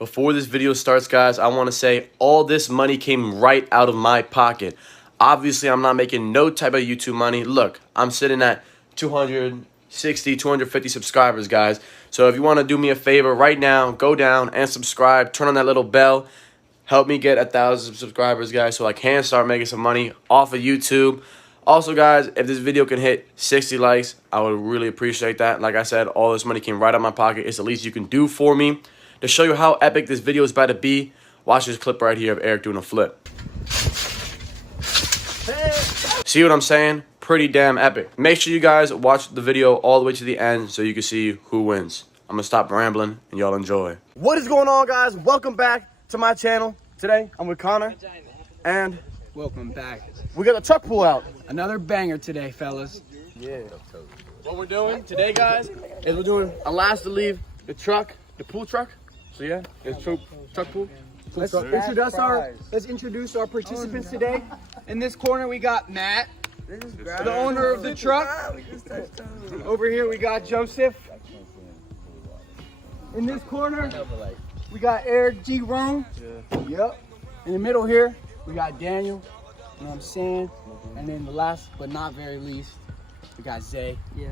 Before this video starts, guys, I want to say all this money came right out of my pocket. Obviously, I'm not making no type of YouTube money. Look, I'm sitting at 260, 250 subscribers, guys. So if you want to do me a favor right now, go down and subscribe. Turn on that little bell. Help me get 1,000 subscribers, guys, so I can start making some money off of YouTube. Also, guys, if this video can hit 60 likes, I would really appreciate that. Like I said, all this money came right out of my pocket. It's the least you can do for me. To show you how epic this video is about to be, watch this clip right here of Eric doing a flip. See what I'm saying? Pretty damn epic. Make sure you guys watch the video all the way to the end so you can see who wins. I'm going to stop rambling and y'all enjoy. What is going on, guys? Welcome back to my channel. Today, I'm with Connor. And welcome back. We got a truck pull out. Another banger today, fellas. Yeah. What we're doing today, guys, is we're doing a last to leave the truck, the pool truck. So yeah, it's truck pool. Let's introduce our participants today. In this corner, we got Matt, the owner of the truck. Over here, we got Joseph. In this corner, we got Eric G. Rome. Yep. In the middle here, we got Daniel. You know what I'm saying? And then the last but not very least, we got Zay. Yeah.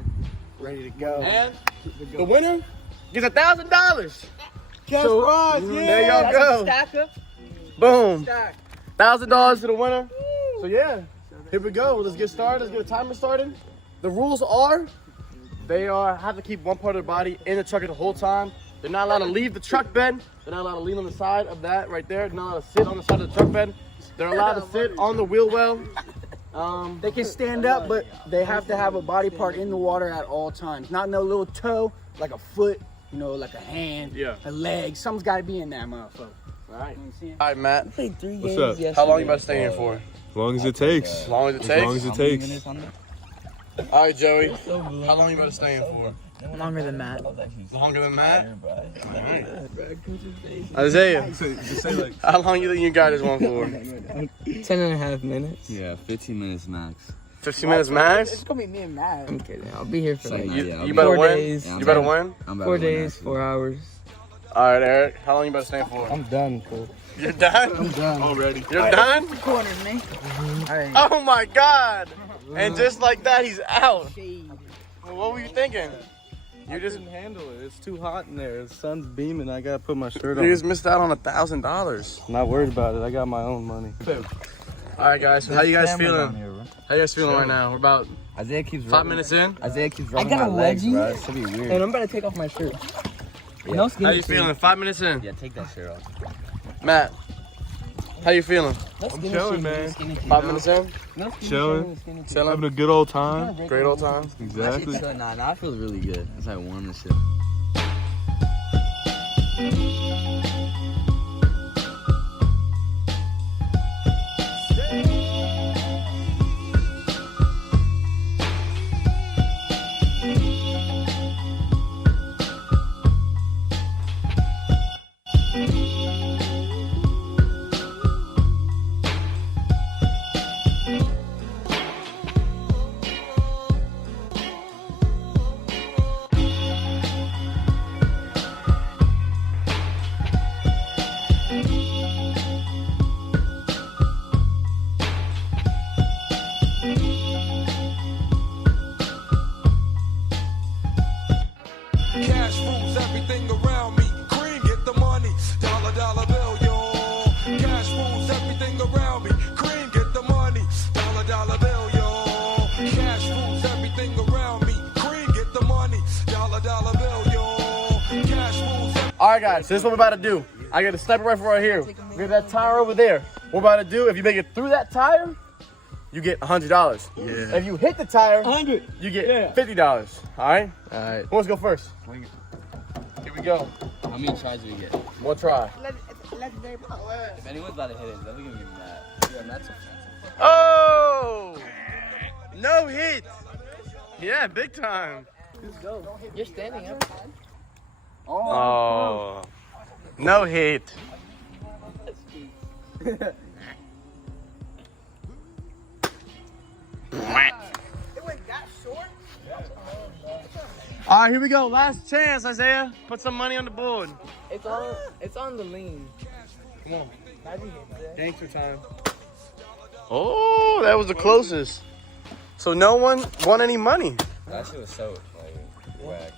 Ready to go. And the winner gets $1,000. Cash prize, yeah. There y'all go. Stacker. Boom. $1,000 to the winner. So yeah, here we go. Let's get started. Let's get a timer started. The rules are, they have to keep one part of their body in the truck the whole time. They're not allowed to leave the truck bed. They're not allowed to lean on the side of that right there. They're not allowed to sit on the side of the truck bed. They're allowed to sit on the wheel well. They can stand up, but they have to have a body part in the water at all times. Not no little toe, like a foot, you know, like a hand, a leg. Something's got to be in that motherfucker. All right. All right, Matt. What's up? How long you about to stay here for? As long as it takes. As long as it takes? As long as it takes. All right, Joey. How long you about to stay in for? Longer than Matt. Longer than Matt? All right. Isaiah, how long you think you got this one for? 10.5 minutes. Yeah, 15 minutes max. 15 minutes max? It's gonna be me and Matt. I'm kidding. I'll be here for like You better 4 win? days. You better win? 4 days, 4 hours. All right, Eric. How long you about to stay for? I'm done, cool. You're done? I'm done. Already. You're done? Corners, man. All right. Oh my God! And just like that, he's out. Well, what were you thinking? You just couldn't handle it. It's too hot in there. The sun's beaming. I gotta put my shirt on. You just missed out on $1,000. Not worried about it. I got my own money. All right, guys. So how you guys feeling? How you guys feeling right now? We're about Isaiah keeps 5 minutes in. Isaiah keeps I rubbing got my a legs, wedgie, bro. It's gonna be weird. and I'm about to take off my shirt. Yeah. No How skinny you feeling? 5 minutes in. Yeah, take that shirt off. Matt, how you feeling? I'm chilling, man. 5 minutes in. Chilling. Chilling. Having a good old time. Great old time. Exactly. Nah, I feel really good. It's like warm and shit. Cash rules everything around me. Cream, get the money. Dollar, dollar bill, yo. Cash rules everything around me. Cream, get the money. Dollar, dollar bill, yo. Cash rules everything around me. Cream, get the money. Dollar, dollar bill, yo. Cash rules. All right, guys. So this is what we're about to do. I got a sniper rifle right here. We got that tire over there. What we're about to do, if you make it through that tire, you get $100. Yeah. If you hit the tire, 100. You get $50. All right? All right. Who wants to go first? Here we go. How many tries do we get? One try. If anyone's about to hit it, they're gonna get mad. Yeah, that's Oh! No hit. Yeah, big time. You're standing up. Oh. No hit. All right, here we go. Last chance, Isaiah. Put some money on the board. It's on the lean. Come on. Thanks for time. Oh, that was the closest. So no one won any money. That shit was so whack.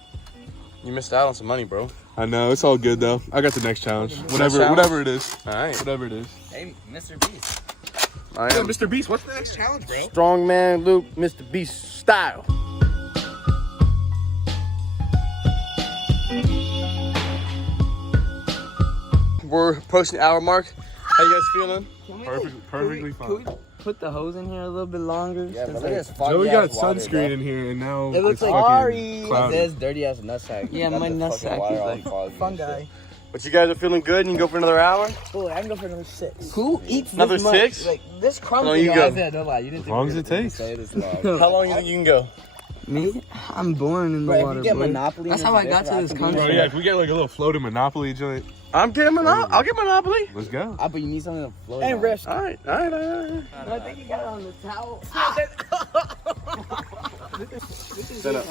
You missed out on some money, bro. I know, it's all good though. I got the next challenge. challenge? Whatever it is. All right. Whatever it is. Hey, Mr. Beast. I Yo, am Mr. Beast, what's the next challenge, bro? Strongman Luke, Mr. Beast style. We're approaching the hour mark. How you guys feeling? Perfectly fine. Can we put the hose in here a little bit longer? Yeah, but Cause, look at like, this foggy Joey got ass water, sunscreen bro. in here, and now It looks it's like- fucking It cloudy. says dirty ass nutsack. Yeah, my nutsack is like Fungi. But you guys are feeling good? You can go for another hour? Boy, I can go for another 6. who eats Another this much? 6? Like this crumb. No, you Yo, go. Isaiah, don't lie. You didn't As long as it takes. say this long. How long do you think you can go? Me? I'm born in the Bro, if water. you get boy. Monopoly, That's in how I this got bitch, to this can be- country. Bro, yeah, if we get like a little floating Monopoly joint, I'll get Monopoly. let's go. Ah, but you need something to float And on. risk. All right. I think you got it on the towel. Set up.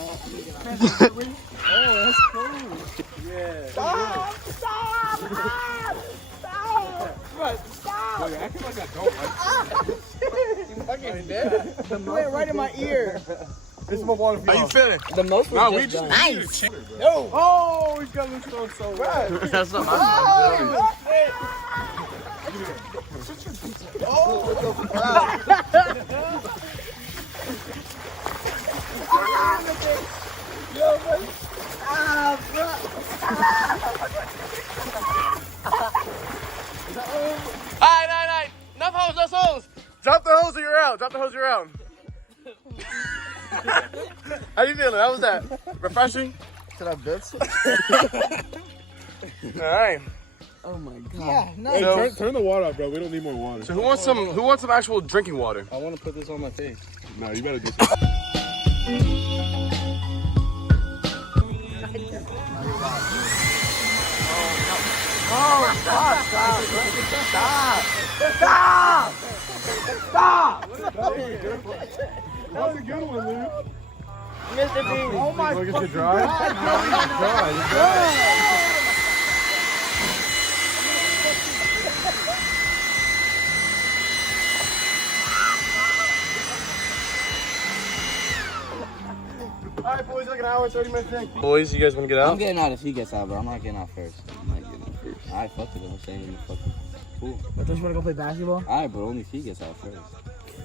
The plant right in my ear. This is my water. How you feeling? The most was Nah, we just just done. need a chill, bro. Oh, he's got this one so bad. That's not my Alright. Enough hose. Drop the hose or you're out. How you feeling? How was that? Refreshing? To that bitch. Alright. Oh my god. Yeah, no. Hey, So- turn the water off, bro. We don't need more water. So who wants some actual drinking water? I want to put this on my face. No, you better do something. That was a good one, Luke. Mr. B. Oh my Look at the dry. Alright, boys, like an hour and 30 minutes drink. Boys, you guys want to get I'm out? getting out if he gets out, but I'm not getting out first. Alright, fuck it. I'm saying fucking cool. But don't you want to go play basketball? Alright, but only if he gets out first.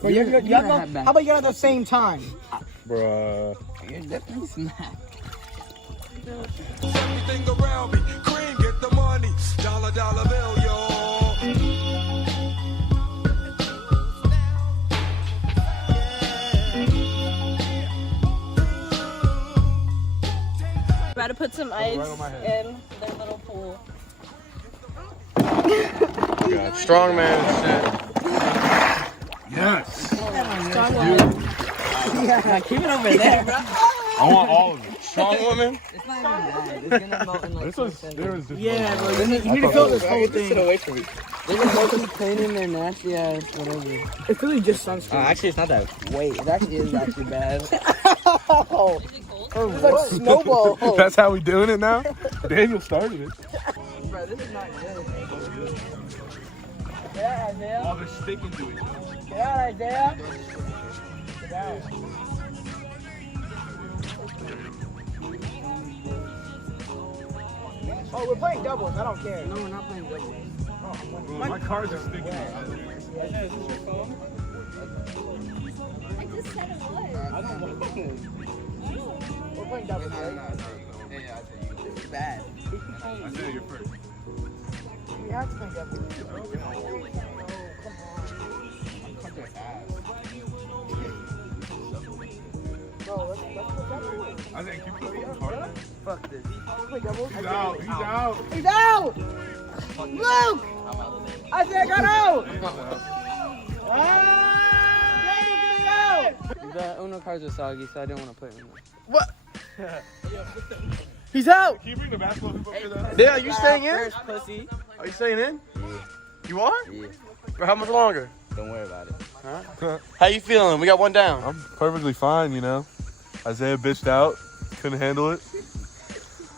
Bro, you have to, how about you get out at the same time? Bruh. You're definitely smacked. Everything around me, cream, get the money, dollar bill, yo. About to put some ice in their little pool. Strong man. Yes. Now keep it over there, bro. I want all of it. Strong woman. It's not even bad. It's gonna melt in like This 2 was, seconds. there was just Yeah, one. bro. You need to fill this whole Sit thing. away from me. They're just keep cleaning their nasty ass, whatever. It's really just sunscreen. Actually, it's not that. Wait, it actually is actually bad. Oh, Is it cold? it's like snowball. That's how we doing it now? Daniel started it. Bro, this is not good. Get out, Isaiah. Oh, they're sticking to each other. Get out, Isaiah. Get out. Oh, we're playing doubles. I don't care. No, we're not playing doubles. Bro, my cards are sticking. I just said it was. We're playing doubles, right? It's bad. I said you're first. We have to play doubles. Bro, let's play doubles. I think you put your card. Fuck this. Let's play doubles. He's out. He's out. He's out! Luke! Isaiah got out! Ah! The Uno cards are soggy, so I didn't want to play with them. He's out! Can you bring the basketball hoop up here, though? Yeah, you staying in? First pussy. Are you staying in? Yeah. You are? Yeah. For how much longer? Don't worry about it. How you feeling? We got one down. I'm perfectly fine, you know. Isaiah bitched out. Couldn't handle it.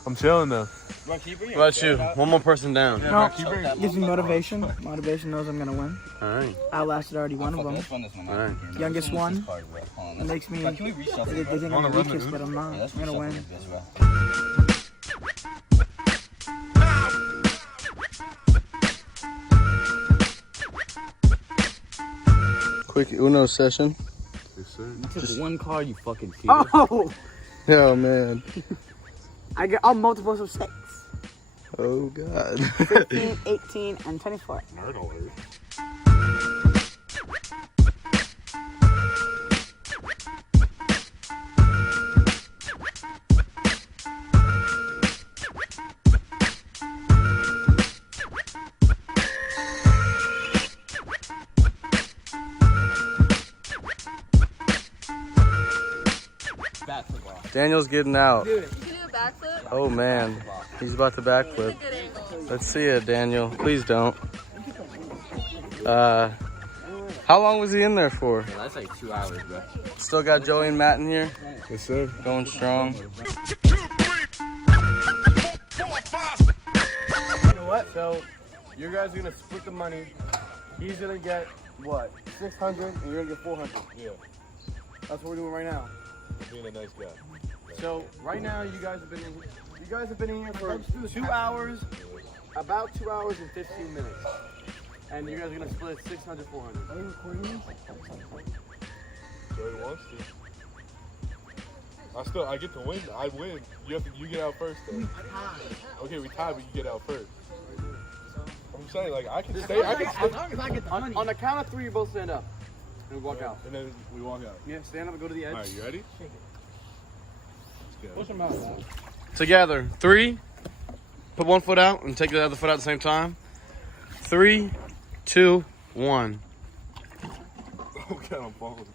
I'm chilling, though. What about you? One more person down. No, gives me motivation. Motivation knows I'm gonna win. All right. Outlasted already one of them. All right. Youngest one. It makes me. They think I'm the weakest, but I'm not. I'm gonna win. Quick Uno session. You took one card, you fucking cheater. Oh! Oh man. I get all multiples of 6. Oh god. 15, 18, and 24. Nerd alert. Daniel's getting out. You can do a backflip. Oh man. He's about to backflip. Good angle. Let's see it, Daniel. Please don't. How long was he in there for? Yeah, that's like 2 hours, bro. Still got Joey and Matt in here. Yes, sir. Going strong. You know what? So, you guys are gonna split the money. He's gonna get what? 600, and you're gonna get 400. Yeah, That's what we're doing right now. being a nice guy. So right now, you guys have been in here for 2 hours, about 2 hours and 15 minutes, and you guys are gonna split 600, 400. Are you recording this? Joey wants to. I get to win. I win. You get out first though. Okay, we tied, but you get out first. I'm saying like I can stay. I can As long as I get the money. On the count of 3, you both stand up and walk out. And then we walk out. Yeah, stand up and go to the edge. All right, you ready? Push them out. Together. 3. Put one foot out and take the other foot out at the same time. 3, 2, 1. Okay, I'm falling.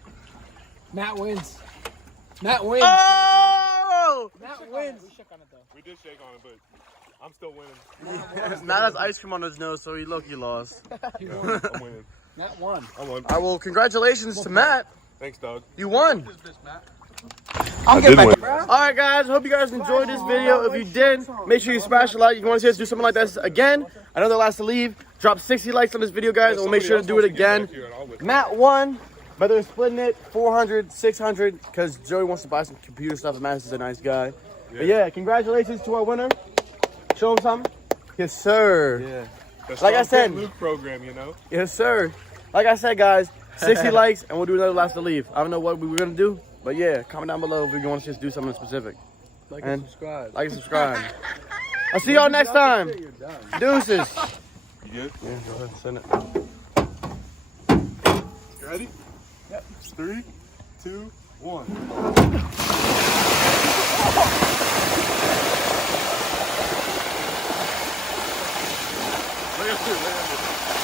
Matt wins. Matt wins. Oh! Matt wins. We did shake on it, but I'm still winning. Matt has ice cream on his nose, so he lost. I'm winning. Matt won. I won. All right, well, congratulations to Matt. Thanks, dog. You won. I'm did win. All right, guys. Hope you guys enjoyed this video. If you did, make sure you smash a like. If you want to see us do something like this again, I know they're last to leave. Drop 60 likes on this video, guys, and we'll make sure to do it again. Matt won, but they're splitting it 400, 600, because Joey wants to buy some computer stuff, and Matt is a nice guy. But yeah, congratulations to our winner. Show him something. Yes, sir. Yeah. Like I said, Luke program, you know. yes, sir. Like I said, guys, 60 likes, and we'll do another last to leave. I don't know what we were gonna do, but yeah, comment down below if you want us to just do something specific. Like And and subscribe. Like and subscribe. I'll see y'all next time. Deuces. You good? Yeah, go ahead, send it. You ready? Yep. 3, 2, 1. Look at this.